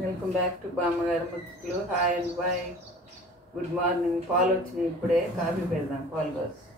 Welcome back to బామ్మగారి ముచ్చట్లు. Hi and bye, good morning. పాలు వచ్చినాయి ఇప్పుడే, కాఫీ పెడదాం పాలు కోసం.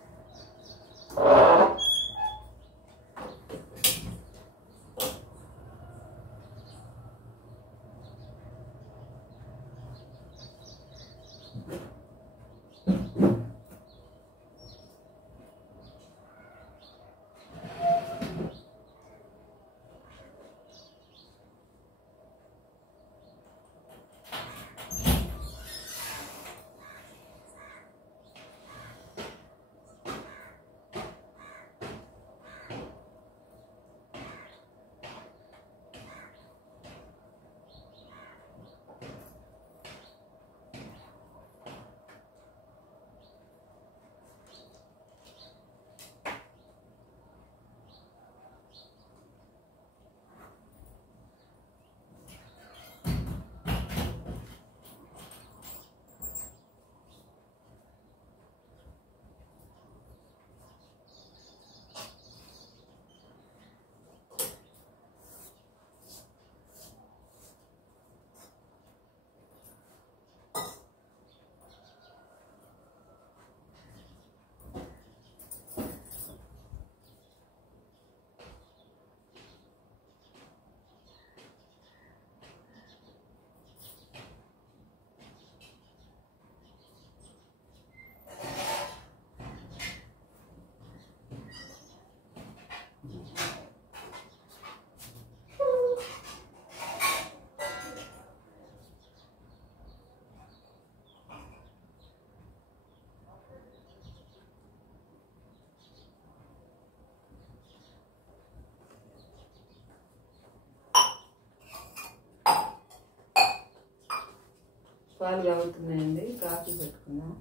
పాలు కాగుతున్నాయండి, కాఫీ పెట్టుకుందాం.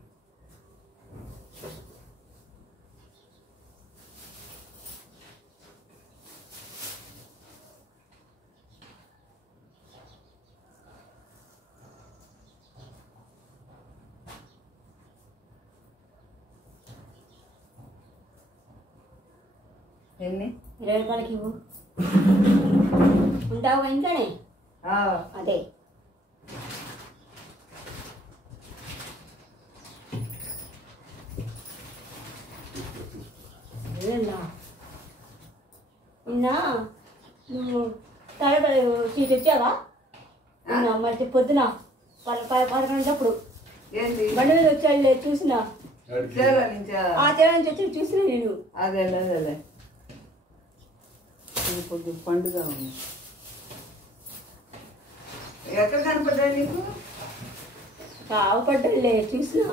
ఎన్ని 20 రూపాయలకి ఇవ్వు. ఉంటావు ఇంట్లోనే? అదే నిన్న నువ్వు తడబడి సీట్ వచ్చావా? మరి పొద్దున 11 బండి మీద వచ్చాడు, చూసినా. తేడా నుంచి వచ్చి చూసినా నేను. అదే కొద్దిగా పండుగ ఉంది. ఎక్కడ కనపడ్డా నీకు? కావపడ్డలే, చూసినా.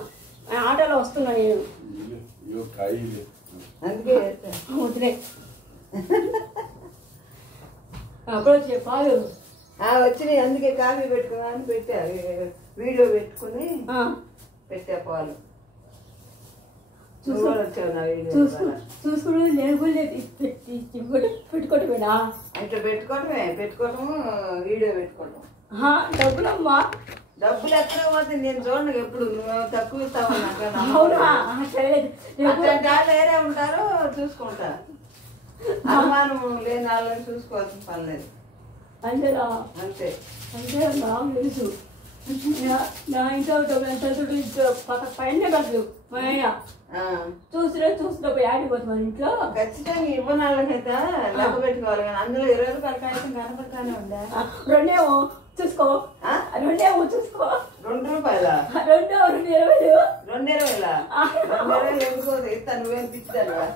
ఆటోలో వస్తున్నా నేను, అందుకే వద్దులే. అప్పుడు వచ్చే పాలు వచ్చినాయి, అందుకే కాఫీ పెట్టుకున్నాను. పెట్టా, వీడియో పెట్టుకుని పెట్టా పాలు. చూసుకుని లేకుండా పెట్టుకోవటమేనా? అంటే పెట్టుకోవటము వీడియో పెట్టుకోవటం. డబ్బులమ్మా, డబ్బులు ఎక్కడ పోతే నేను చూడండి ఎప్పుడు. నువ్వు తక్కువ ఇస్తావు వేరే ఉంటారు, చూసుకుంటా. అనుమానం లేని వాళ్ళని చూసుకోవాల్సిన పని లేదు. అంతేనా? అంతే నాకు తెలుసు. నా ఇంట్లో పక్క పైన కట్టలు మా ఆయన చూసినప్పుడు ఆడిపోతుంది మన ఇంట్లో. ఖచ్చితంగా ఇవ్వని వాళ్ళకైతే లెక్క పెట్టుకోవాలి, కానీ అందులో 20 రూపాయల కాగితం కనపడతానే ఉందా? రెండేమో చూసుకో, రెండేమో చూసుకో. 2 రూపాయలా? 220. 220 ఎందుకోదు ఇస్తా. నువ్వేం పిచ్చిదానివా?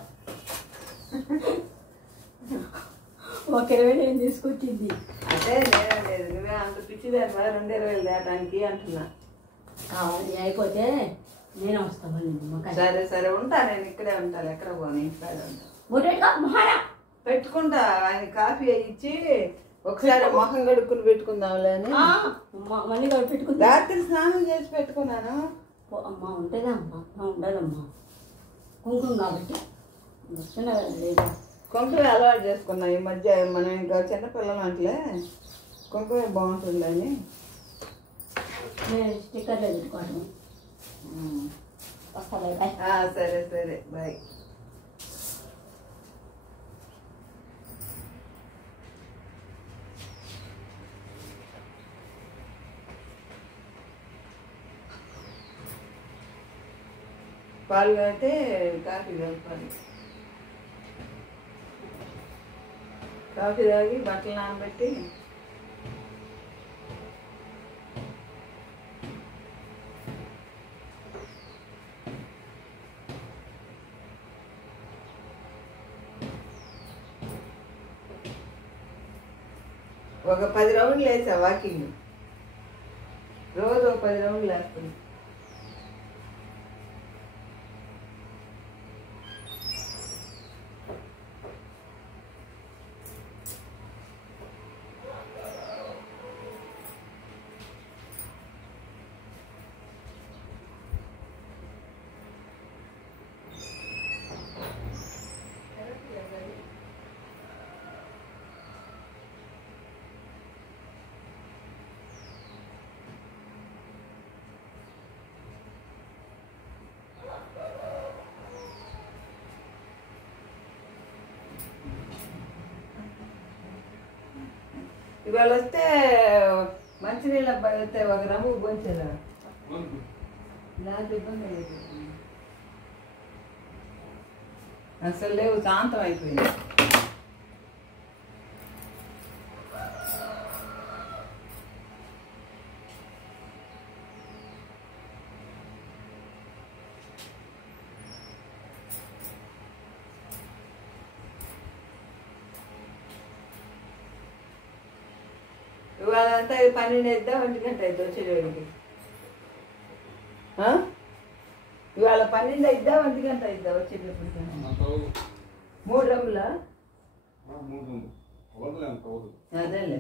ఒక 20 నేను తీసుకొచ్చింది. అదే నేనే లేదు, నువ్వే అంత పిచ్చిదానివా 220 దాటానికి అంటున్నా. కావాలి అయిపోతే నేను వస్తాను. సరే ఉంటా, నేను ఇక్కడే ఉంటాను, ఎక్కడ పోను, ఇంటికాడ ఉంటా. పెట్టుకుంటా. ఆయన కాఫీ ఇచ్చి ఒకసారి మొహం కడుక్కుని పెట్టుకుందాంలే అని. మళ్ళీ పెట్టుకుంటా. రాత్రి స్నానం చేసి పెట్టుకున్నాను. అమ్మా ఉంటుందా? అమ్మా ఉండదమ్మా, కుంకుమ కాబట్టి లేదా కుంకుమ అలవాటు చేసుకున్నా ఈ మధ్య. మనం ఇంకా చిన్నపిల్లలు అంటే కుంకుమే బాగుంటుందని స్టిక్కర్లో పెట్టుకోవడం. సరే సరే బాయ్. పాలు కాగితే కాఫీ కలపాలి. కాఫీ తాగి బట్టలు నానబెట్టి ఒక 10 రౌండ్లు వేసా వాకింగ్. రోజు ఒక 10 రౌండ్లు వేస్తుంది. ఇవాళ వస్తే మంచినీళ్ళ అబ్బాయి వస్తే ఒక రమ్ము పోంచేదా నాకు ఇబ్బంది లేదు. అసలు లేవు, శాంతం అయిపోయింది. ఇవాళంతా 12 అయిద్దా 1 గంట అయిద్దా వచ్చేటోడికి? ఇవాళ 12 అయిద్దా 1 గంట అయిద్దా వచ్చేటప్పటికి? 3 రమ్ములా? అదేలే.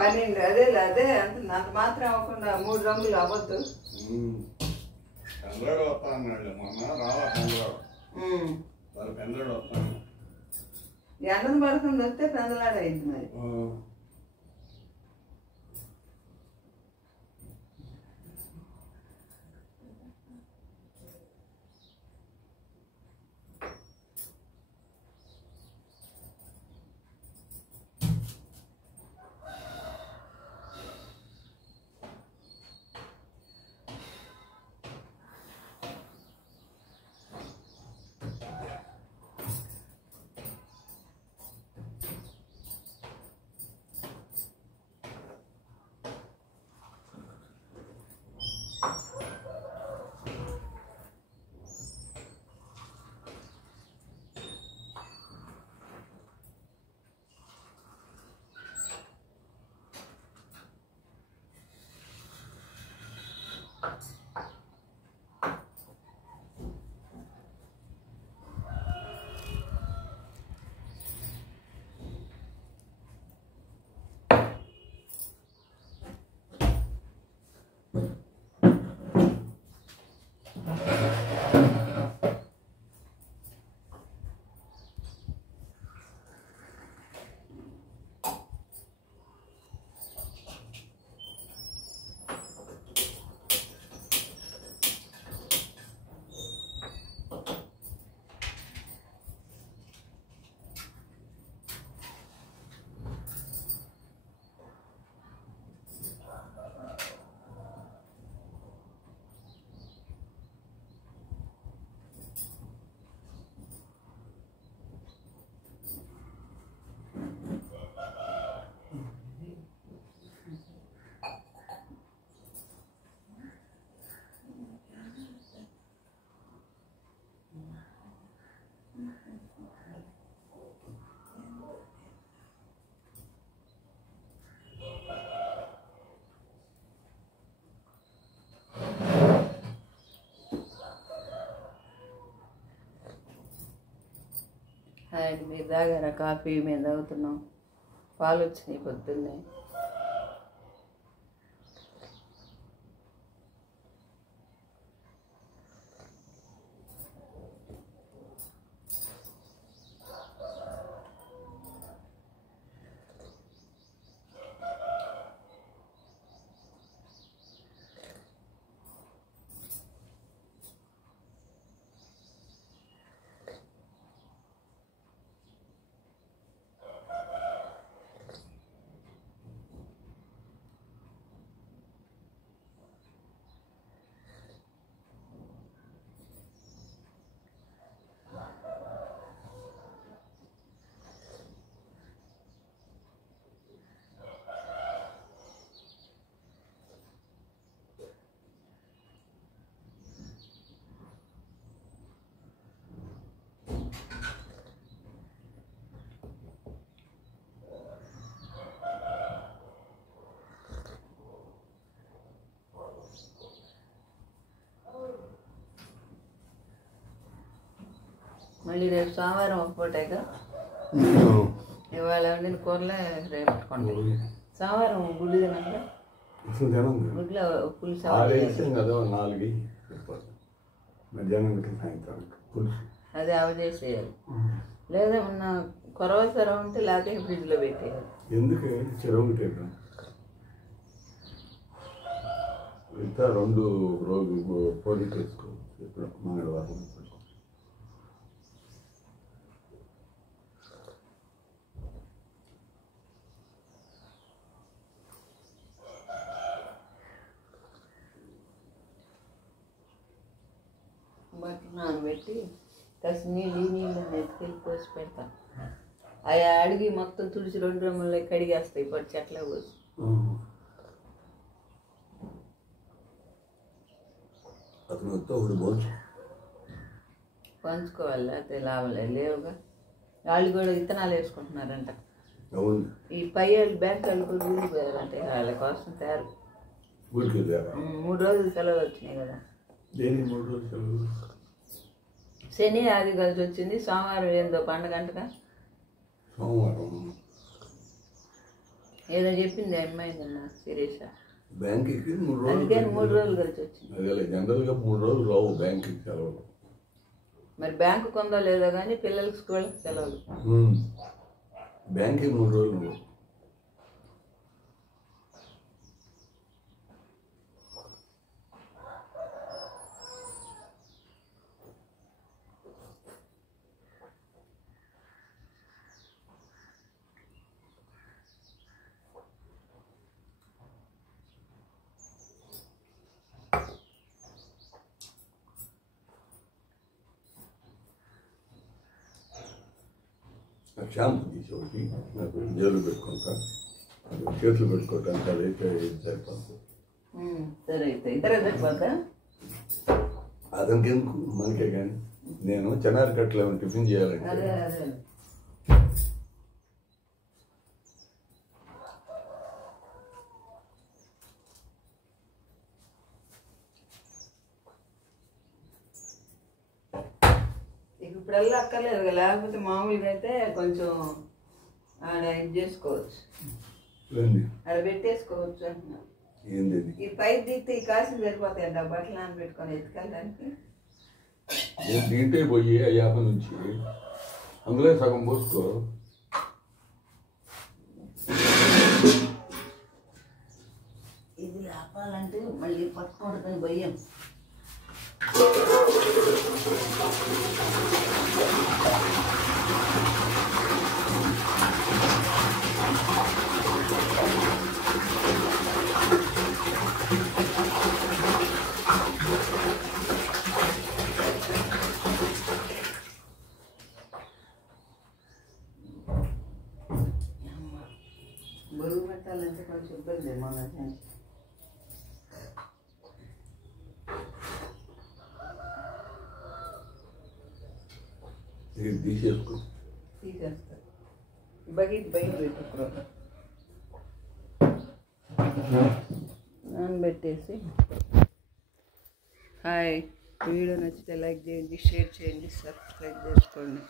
పన్నెండు అదే అంత మాత్రం అవ్వకుండా 3 రమ్ములు అవ్వద్దు. ఎండను పడుతుంది వస్తే పెందలాడైంది మరి. హాయ్, మీరు తాగారా కాఫీ? మేము తాగుతున్నాం. పాలు వచ్చినాయి పొద్దున్నే. మళ్ళీ రేపు సోమవారం ఒక పూటగా ఇవాళ వండిన కూరలే రేపు పెట్టుకోండి. సోమవారం గుడ్డు తినండి. గుడ్లో పులుసు కదా 4 మధ్యాహ్నం సాయంత్రం పులుసు అదే అవ చేసేయాలి. లేదా ఉన్న కొరవ సరవ ఉంటే లేకపోతే ఫ్రిడ్జ్లో పెట్టేయాలి. ఎందుకు చెరువు టైపు ఇంత 2 రోజులు పొడి చేసుకో. ఇప్పుడు మంగళవారం బట్టలు నానబెట్టి కాస్త నీళ్ళు ఎత్తుకెళ్ళి పోసి పెడతాను. అవి అడిగి మొత్తం తుడిచి 2 డ్రమ్ముల్లో కడిగేస్తాయి ఇప్పుడు చెట్ల పోసి. అతను ఒకటి పోల్చు పంచుకోవాలి, లేకపోతే లాభం లేవుగా. వాళ్ళు కూడా విత్తనాలు వేసుకుంటున్నారంట. అవును ఈ పై వాళ్ళు బ్యాంక్ వాళ్ళు కూడా ఊరిపోయారంటే వాళ్ళ కోసం తయారు. ఊరికి 3 రోజులు సెలవులు వచ్చినాయి కదా. దేని 3 రోజులు సెలవు? శని ఆది కలిసి వచ్చింది. సోమవారం ఏందో పండుగ అంటగా. సోమవారం ఏదో చెప్పింది అమ్మాయిందన్న శిరీష. బ్యాంక్కి 3 రోజులు. అందుకని 3 రోజులు కలిసి వచ్చింది. అదే జనరల్గా 3 రోజులు రావు బ్యాంక్కి సెలవులు. మరి బ్యాంకు కొందో లేదో కానీ పిల్లలకి స్కూల్కి సెలవులు. బ్యాంక్కి 3 రోజులు. షాంపూ తీసేవాటి నాకు జేలు పెట్టుకుంటా, చేతులు పెట్టుకోవటానికి అదైతే సరిపోతుంది. సరే అయితే ఇద్దరే సరిపోతా. అతనికి ఎందుకు మనకే కానీ నేను చెన్నారి కట్టలో టిఫిన్ చేయాలంటే అదే అదే ఇప్పుడల్లా అక్కర్లేదు, లేకపోతే మామూలుగా అయితే కొంచెం ఆడ ఇది చేసుకోవచ్చు, ఆడ పెట్టేసుకోవచ్చు అంటున్నా. ఏంది ఈ పై తీస్తే ఈ కాసి సరిపోతాయంట బట్టలు నానబెట్టుకొని ఎత్తుకెళ్ళడానికి. దీంట్లో పోయి 50 నుంచి అందులో సగం పోసుకో. ఇది ఆపాలంటే మళ్ళీ పట్టుకుంటుంది భయం. బరువు పెట్టాలంటే కొంచెం ఇబ్బంది మన తీసేసుకో. తీసేస్తారు. బయట పెట్టుకో నానబెట్టేసి. హాయ్, వీడియో నచ్చితే లైక్ చేయండి, షేర్ చేయండి, సబ్స్క్రైబ్ చేసుకోండి.